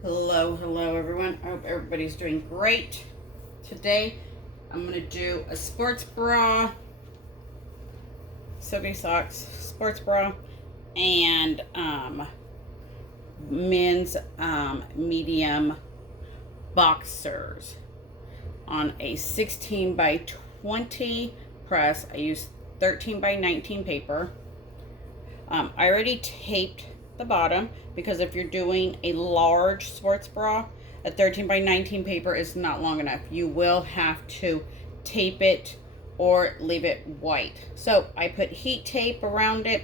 Hello everyone. I hope everybody's doing great. Today I'm going to do a sports bra, silky socks, sports bra, and men's medium boxers on a 16 by 20 press. I use 13 by 19 paper. I already taped the bottom because if you're doing a large sports bra, a 13 by 19 paper is not long enough. You will have to tape it or leave it white. So I put heat tape around it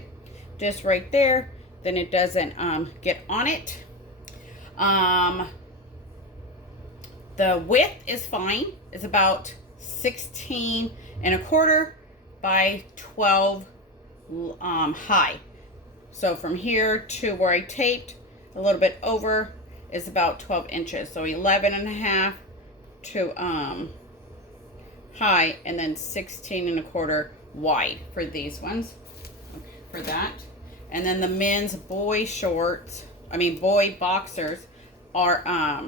just right there, then it doesn't get on it. The width is fine. It's about 16.25 by 12 high. So from here to where I taped, a little bit over, is about 12 inches. So 11.5 to high, and then 16.25 wide for these ones. Okay, for that. And then the men's boy boxers are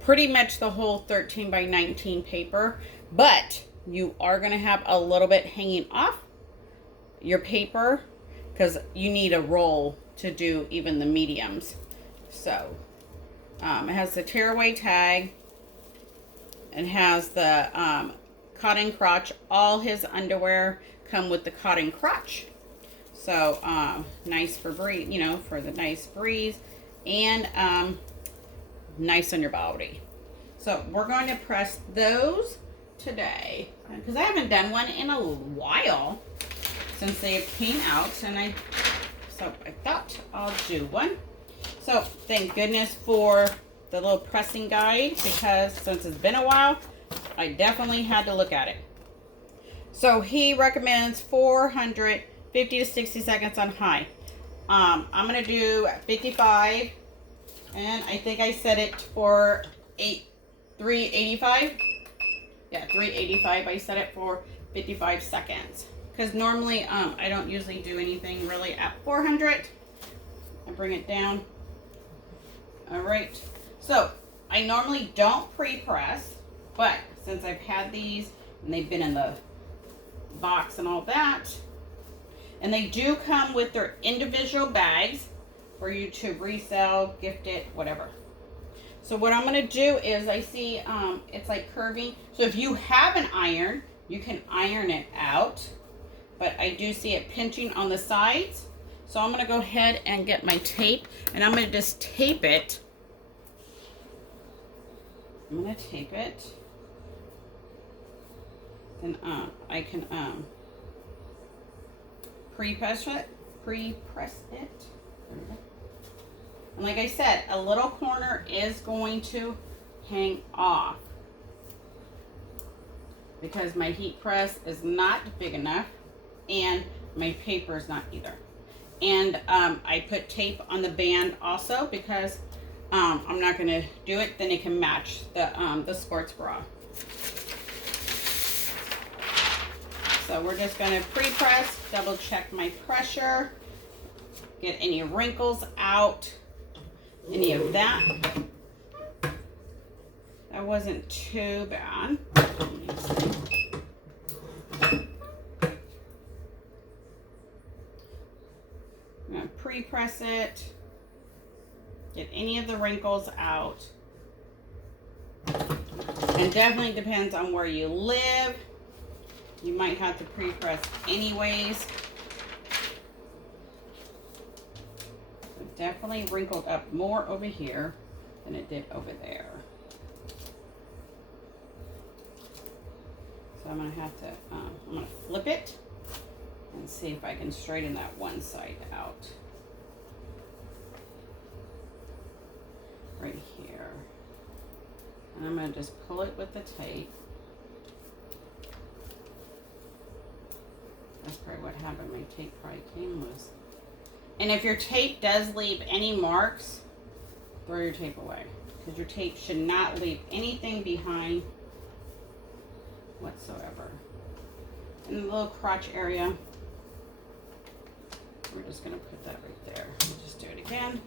pretty much the whole 13 by 19 paper, but you are going to have a little bit hanging off your paper because you need a roll to do even the mediums. So it has the tearaway tag and has the cotton crotch. All his underwear come with the cotton crotch. So nice for breeze, for the nice breeze, and nice on your body. So we're going to press those today because I haven't done one in a while since they came out, and so I thought I'll do one. So thank goodness for the little pressing guide, because since it's been a while, I definitely had to look at it. So he recommends 450 to 60 seconds on high. I'm gonna do 55, and I think I set it for 385. Yeah, 385. I set it for 55 seconds. Because normally I don't usually do anything really at 400. I bring it down. All right. So I normally don't pre-press, but since I've had these and they've been in the box and all that, and they do come with their individual bags for you to resell, gift it, whatever. So what I'm going to do is, I see it's like curving. So if you have an iron, you can iron it out. But I do see it pinching on the sides. So I'm going to go ahead and get my tape, and I'm going to just tape it. I'm going to tape it. Then I can pre-press it. And like I said, a little corner is going to hang off because my heat press is not big enough. And my paper is not either. And I put tape on the band also because I'm not going to do it. Then it can match the sports bra. So we're just going to pre-press, double check my pressure, get any wrinkles out, any of that. That wasn't too bad. I'm going to pre-press it, get any of the wrinkles out. And definitely depends on where you live. You might have to pre-press anyways. It definitely wrinkled up more over here than it did over there. So I'm going to have to, I'm going to flip it and see if I can straighten that one side out. Right here. And I'm going to just pull it with the tape. That's probably what happened. My tape probably came loose. And if your tape does leave any marks, throw your tape away. Because your tape should not leave anything behind whatsoever. In the little crotch area, we're just going to put that right there. We'll just do it again.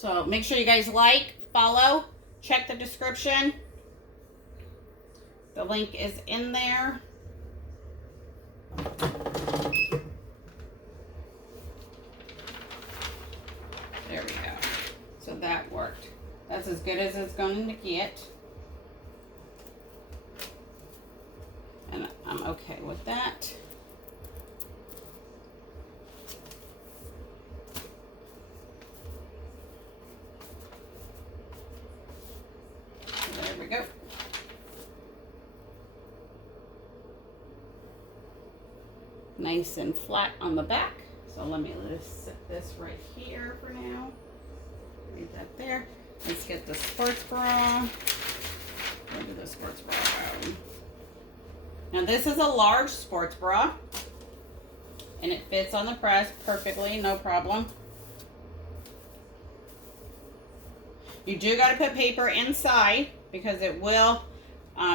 So make sure you guys like, follow, check the description. The link is in there. There we go. So that worked. That's as good as it's going to get. And I'm okay with that. There we go. Nice and flat on the back. So let me just set this right here for now. Leave that there. Let's get the sports bra. Where did the sports bra go? Now this is a large sports bra. And it fits on the press perfectly, no problem. You do got to put paper inside because it will,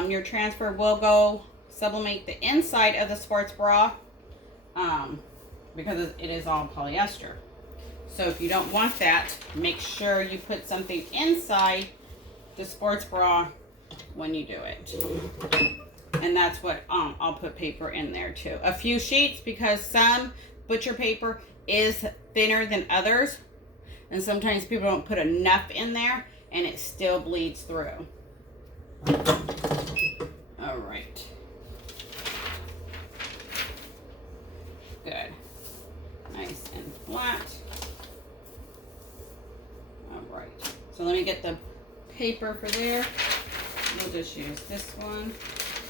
your transfer will go sublimate the inside of the sports bra because it is all polyester. So if you don't want that, make sure you put something inside the sports bra when you do it. And that's what I'll put paper in there too. A few sheets because some butcher paper is thinner than others. And sometimes people don't put enough in there and it still bleeds through. All right. Good. Nice and flat. All right. So let me get the paper for there. We'll just use this one.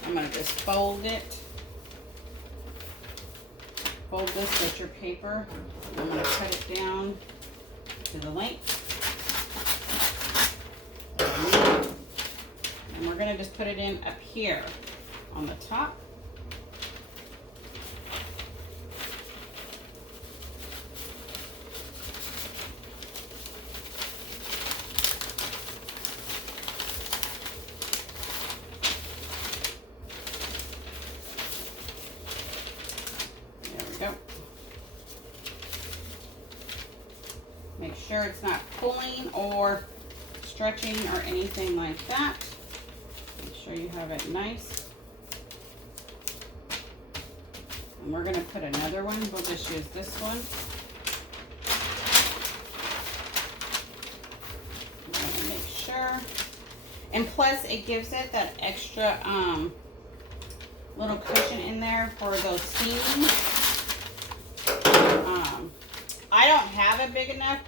I'm going to just fold it. Fold this butcher paper. I'm going to cut it down to the length. And we're going to just put it in up here on the top. There we go. Make sure it's not pulling or stretching or anything like that. Make sure you have it nice. And we're going to put another one. We'll just use this one. I'm going to make sure. And plus it gives it that extra little cushion in there for those seams. I don't have a big enough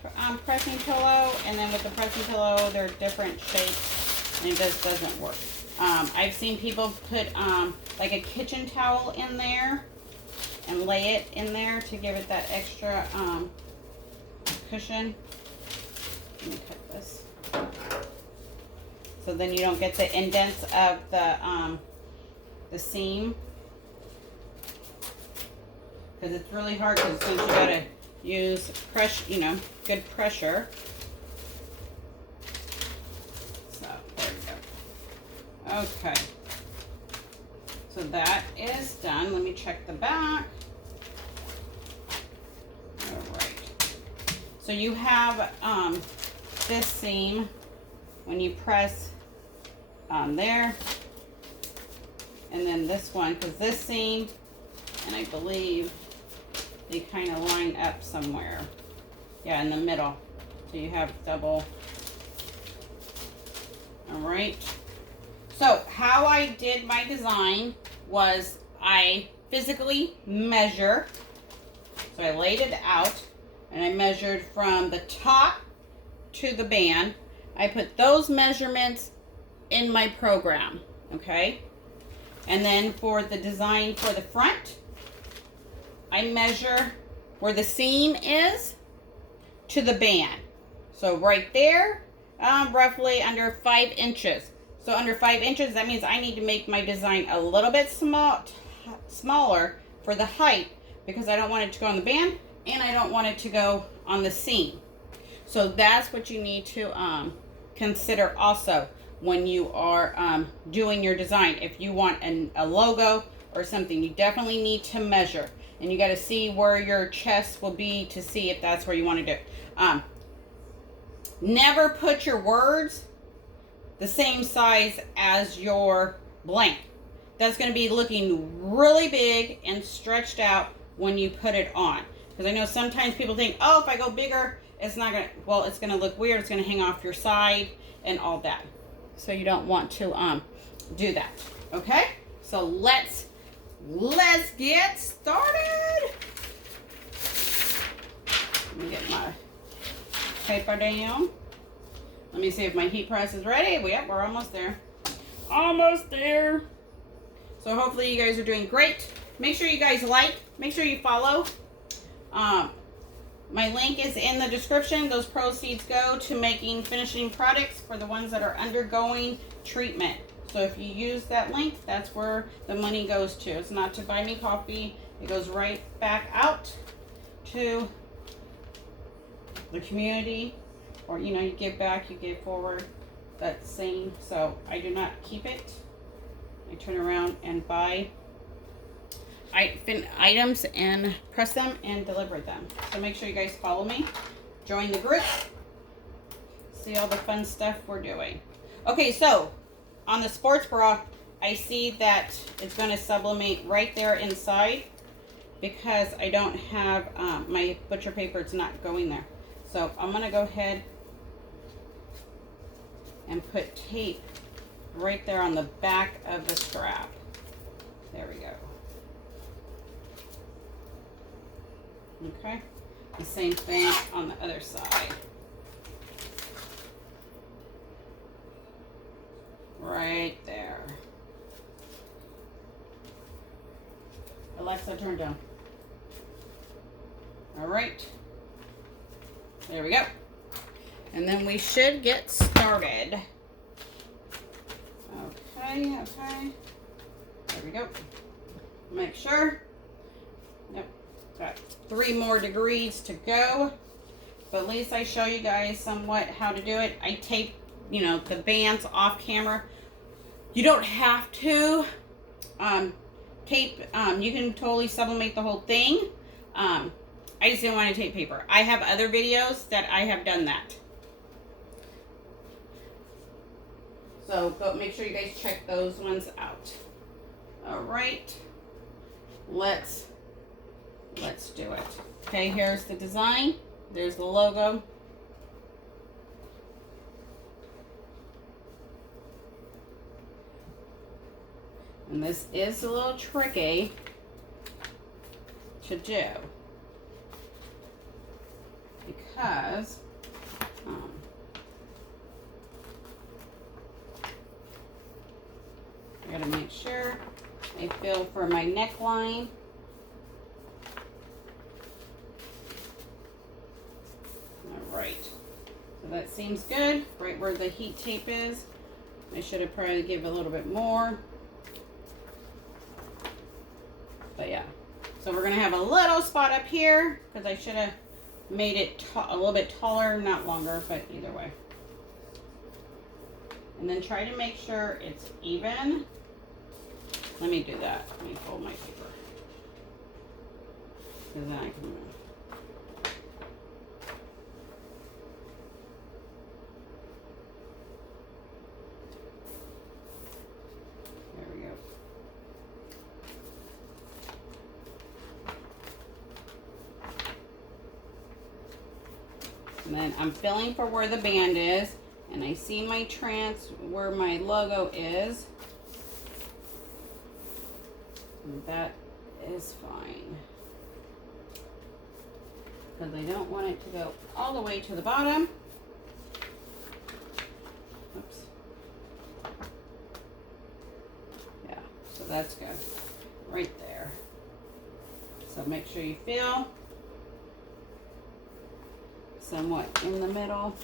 pressing pillow, and then with the pressing pillow, they're different shapes, and it just doesn't work. I've seen people put like a kitchen towel in there and lay it in there to give it that extra cushion. Let me cut this. So then you don't get the indents of the seam. Because it's really hard because since you gotta use pressure, you know, good pressure. So there we go. Okay. So that is done. Let me check the back. All right. So you have this seam when you press there, and then this one, because this seam, and I believe they kind of line up somewhere. Yeah, in the middle. So you have double. All right. So how I did my design was I physically measure. So I laid it out and I measured from the top to the band. I put those measurements in my program. Okay. And then for the design for the front, I measure where the seam is to the band. So right there, roughly under 5 inches. So under 5 inches, that means I need to make my design a little bit smaller for the height because I don't want it to go on the band and I don't want it to go on the seam. So that's what you need to consider also when you are doing your design. If you want a logo or something, you definitely need to measure. And you got to see where your chest will be to see if that's where you want to do it. Never put your words the same size as your blank. That's going to be looking really big and stretched out when you put it on. Because I know sometimes people think, oh, if I go bigger, it's not going to, well, it's going to look weird. It's going to hang off your side and all that. So you don't want to do that. Okay? So let's get started. Let me get my paper down. Let me see if my heat press is ready. Yep, we're almost there. Almost there. So hopefully you guys are doing great. Make sure you guys like. Make sure you follow. My link is in the description. Those proceeds go to making finishing products for the ones that are undergoing treatment. So if you use that link, that's where the money goes to. It's not to buy me coffee. It goes right back out to the community. Or, you know, you give back, you give forward. That saying. So I do not keep it. I turn around and buy items and press them and deliver them. So make sure you guys follow me. Join the group. See all the fun stuff we're doing. Okay, so on the sports bra, I see that it's going to sublimate right there inside because I don't have my butcher paper. It's not going there. So I'm going to go ahead and put tape right there on the back of the strap. There we go. Okay. The same thing on the other side. Right there. Alexa, turn down. All right. There we go. And then we should get started. Okay, okay. There we go. Make sure. Yep. Got 3 more degrees to go. But at least I show you guys somewhat how to do it. I tape, you know, the bands off camera. You don't have to tape. You can totally sublimate the whole thing. I just didn't want to tape paper. I have other videos that I have done that. So go make sure you guys check those ones out. All right, let's do it. Okay, here's the design. There's the logo. And this is a little tricky to do because I gotta make sure I feel for my neckline. All right, so that seems good. Right where the heat tape is. I should have probably given a little bit more. But yeah, so we're gonna have a little spot up here because I should have made it a little bit taller, not longer, but either way. And then try to make sure it's even. Let me do that. Let me fold my paper. Because then I can move. There we go. And then I'm feeling for where the band is. And I see my where my logo is. And that is fine. Because I don't want it to go all the way to the bottom. Oops. Yeah, so that's good. Right there. So make sure you feel somewhat in the middle.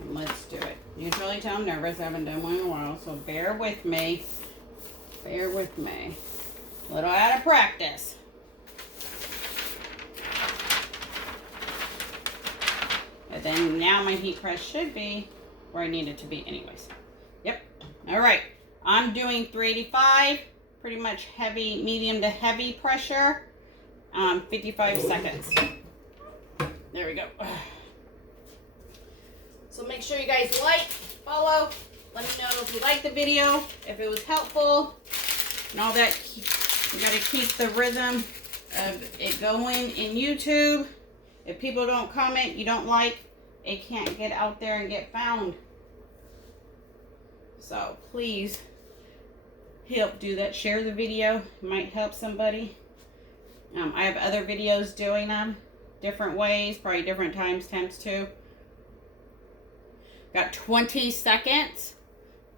And let's do it. You can totally tell I'm nervous. I haven't done one in a while, so bear with me. Bear with me. A little out of practice. But then now my heat press should be where I need it to be anyways. Yep. All right. I'm doing 385. Pretty much heavy, medium to heavy pressure. 55 seconds. There we go. So make sure you guys like, follow, let me know if you liked the video, if it was helpful, and all that. You gotta keep the rhythm of it going in YouTube. If people don't comment, you don't like, it can't get out there and get found. So please help do that. Share the video. It might help somebody. I have other videos doing them different ways, probably different temps too. Got 20 seconds.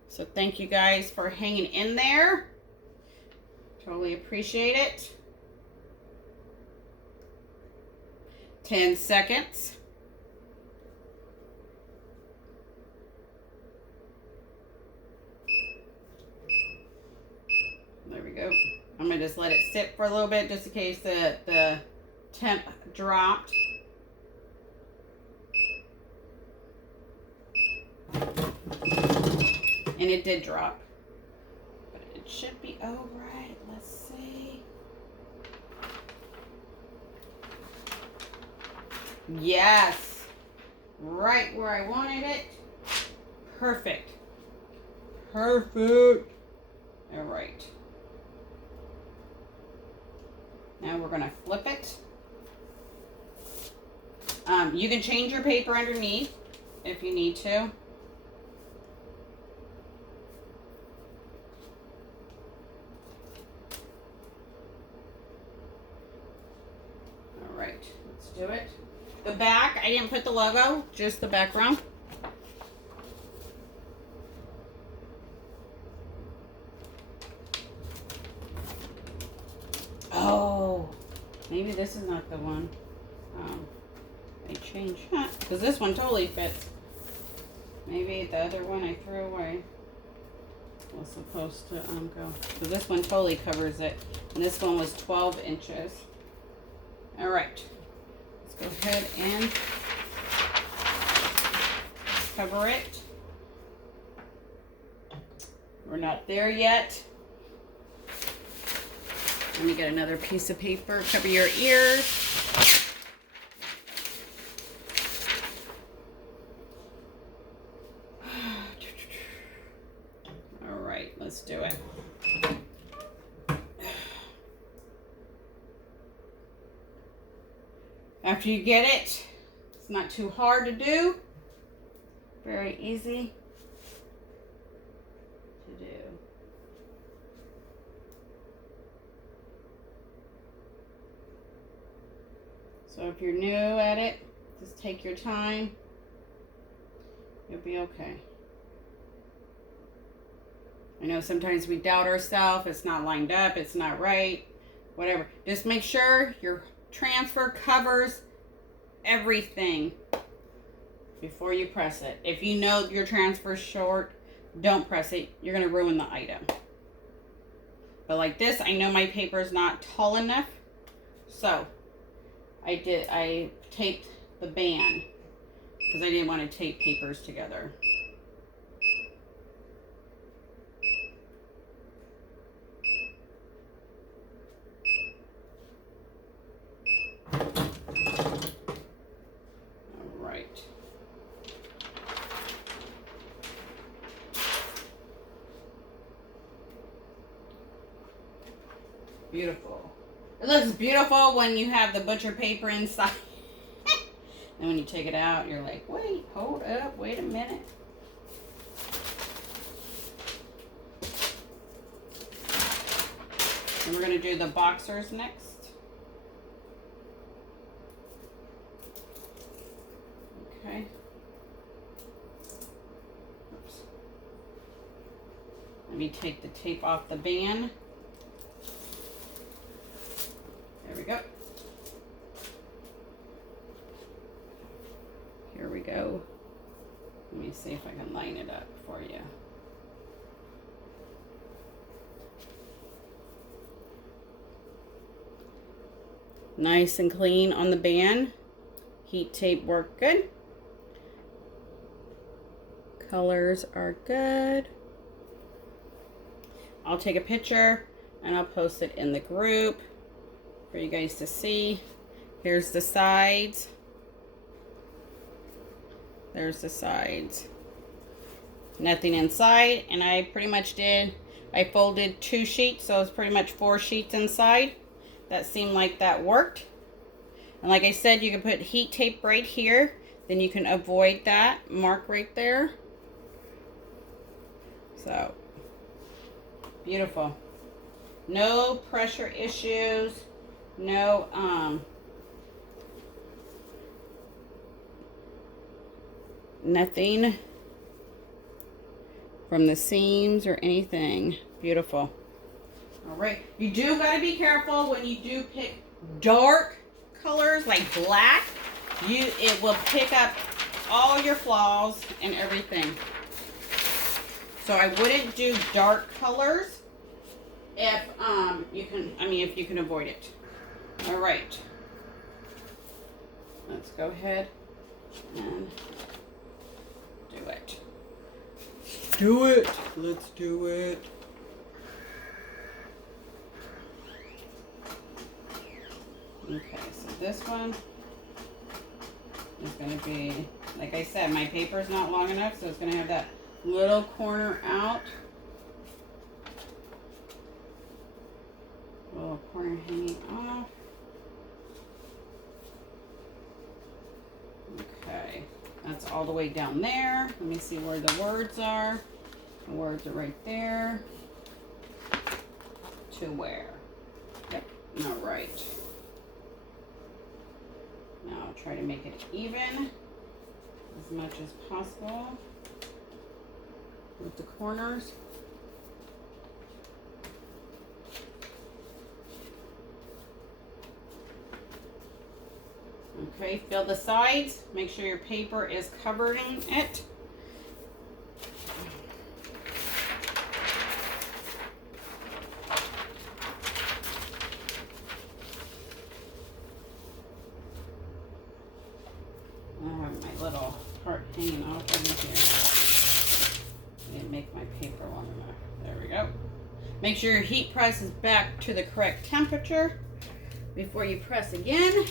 So thank you guys for hanging in there. Totally appreciate it. 10 seconds. There we go. I'm going to just let it sit for a little bit just in case the temp dropped. And it did drop. But it should be all right. Let's see. Yes. Right where I wanted it. Perfect. Perfect. All right. Now we're going to flip it. You can change your paper underneath if you need to. All right, let's do it. The back, I didn't put the logo, just the background. Oh, maybe this is not the one. I changed, because this one totally fits. Maybe the other one I threw away was supposed to go. So this one totally covers it. And this one was 12 inches. All right. Let's go ahead and cover it. We're not there yet. Let me get another piece of paper. Cover your ears. All right, let's do it. After you get it, it's not too hard to do. Very easy to do. So if you're new at it, just take your time. You'll be okay. I know sometimes we doubt ourselves. It's not lined up. It's not right. Whatever. Just make sure your transfer covers everything before you press it. If you know your transfer's short, don't press it. You're going to ruin the item. But like this, I know my paper is not tall enough. So I taped the band because I didn't want to tape papers together. Beautiful. It looks beautiful when you have the butcher paper inside. And when you take it out, you're like, wait, hold up, wait a minute. And we're going to do the boxers next. Okay. Oops. Let me take the tape off the band. There we go. Here we go. Let me see if I can line it up for you. Nice and clean on the band. Heat tape worked good. Colors are good. I'll take a picture and I'll post it in the group for you guys to see. Here's the sides. There's the sides. Nothing inside, and I pretty much I folded 2 sheets, so it's pretty much 4 sheets inside. That seemed like that worked. And like I said, you can put heat tape right here, then you can avoid that mark right there. So, beautiful. No pressure issues, no, nothing from the seams or anything. Beautiful. All right, you do got to be careful when you do pick dark colors like black. It will pick up all your flaws and everything. So I wouldn't do dark colors if if you can avoid it. All right, let's go ahead and do it. Do it. Let's do it. Okay, so this one is going to be, like I said, my paper is not long enough, so it's going to have that little corner out. Little corner hanging off. Okay, that's all the way down there. Let me see where the words are. The words are right there. To where? Yep, all right. Now I'll try to make it even as much as possible with the corners. Okay, fill the sides. Make sure your paper is covering it. I have my little part hanging off over here. I didn't make my paper long enough. There we go. Make sure your heat press is back to the correct temperature before you press again.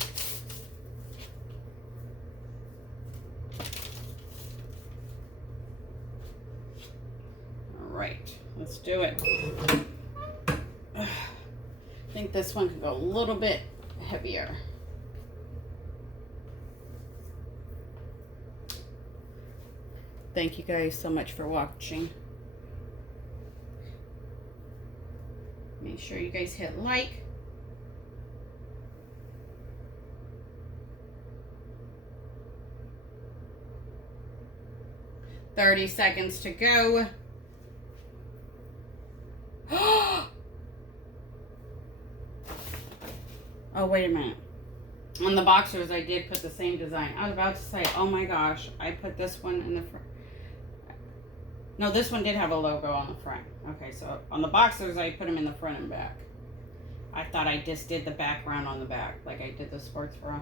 All right, let's do it. I think this one could go a little bit heavier. Thank you guys so much for watching. Make sure you guys hit like. "30 seconds to go." Oh, wait a minute. On the boxers, I did put the same design. I was about to say, oh my gosh, I put this one in the front. No, this one did have a logo on the front. Okay, so on the boxers, I put them in the front and back. I thought I just did the background on the back, like I did the sports bra.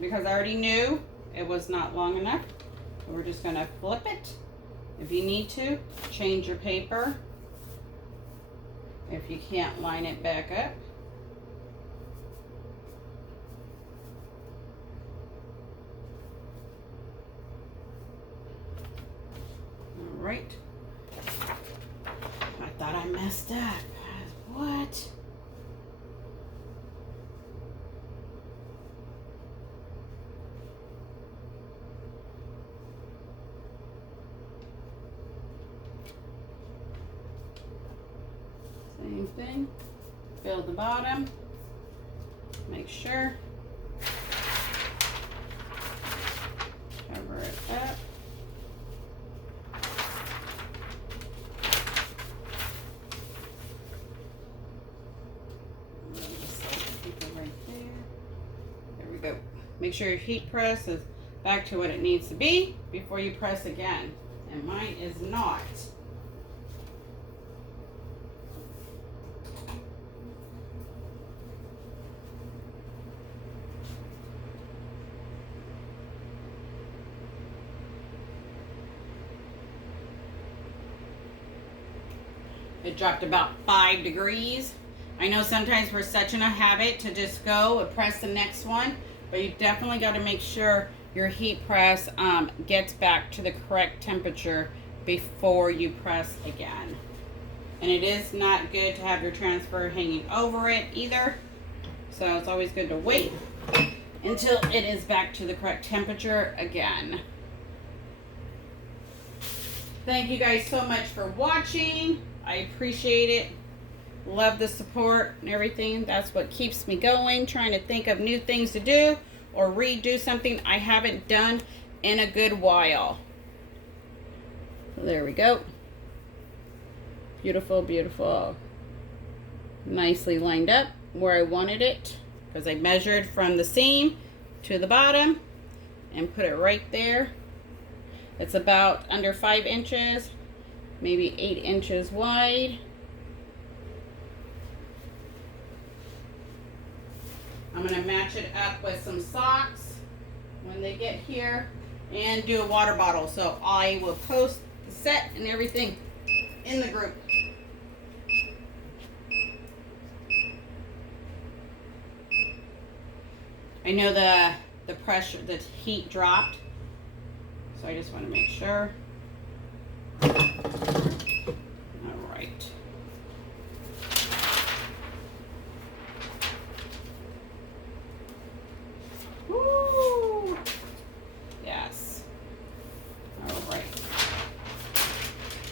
Because I already knew it was not long enough. We're just going to flip it. If you need to, change your paper if you can't line it back up. All right. I thought I messed up. What? Same thing. Fill the bottom. Make sure. Cover it up. Right there. There we go. Make sure your heat press is back to what it needs to be before you press again. And mine is not. It dropped about 5 degrees. I know sometimes we're such in a habit to just go and press the next one, but you definitely got to make sure your heat press gets back to the correct temperature before you press again. And it is not good to have your transfer hanging over it either. So it's always good to wait until it is back to the correct temperature again. Thank you guys so much for watching. I appreciate it. Love the support and everything. That's what keeps me going, trying to think of new things to do or redo something I haven't done in a good while. There we go. Beautiful, beautiful. Nicely lined up where I wanted it, because I measured from the seam to the bottom and put it right there. It's about under 5 inches, maybe 8 inches wide. I'm going to match it up with some socks when they get here and do a water bottle. So I will post the set and everything in the group. I know the pressure, the heat dropped. So I just want to make sure. All right. Woo! Yes. All right.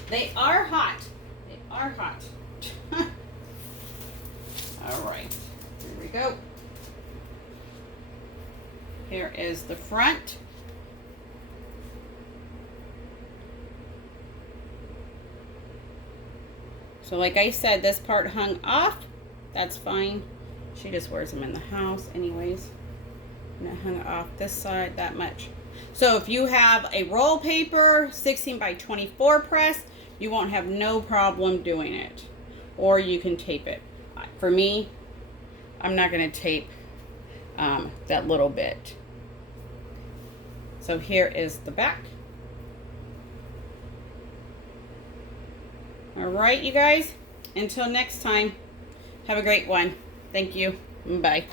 They are hot. They are hot. All right. Here we go. Here is the front. So like I said, this part hung off. That's fine. She just wears them in the house anyways. And it hung off this side that much. So if you have a roll paper 16 by 24 press, you won't have no problem doing it. Or you can tape it. For me, I'm not going to tape that little bit. So here is the back. All right, you guys, until next time, have a great one. Thank you. Bye.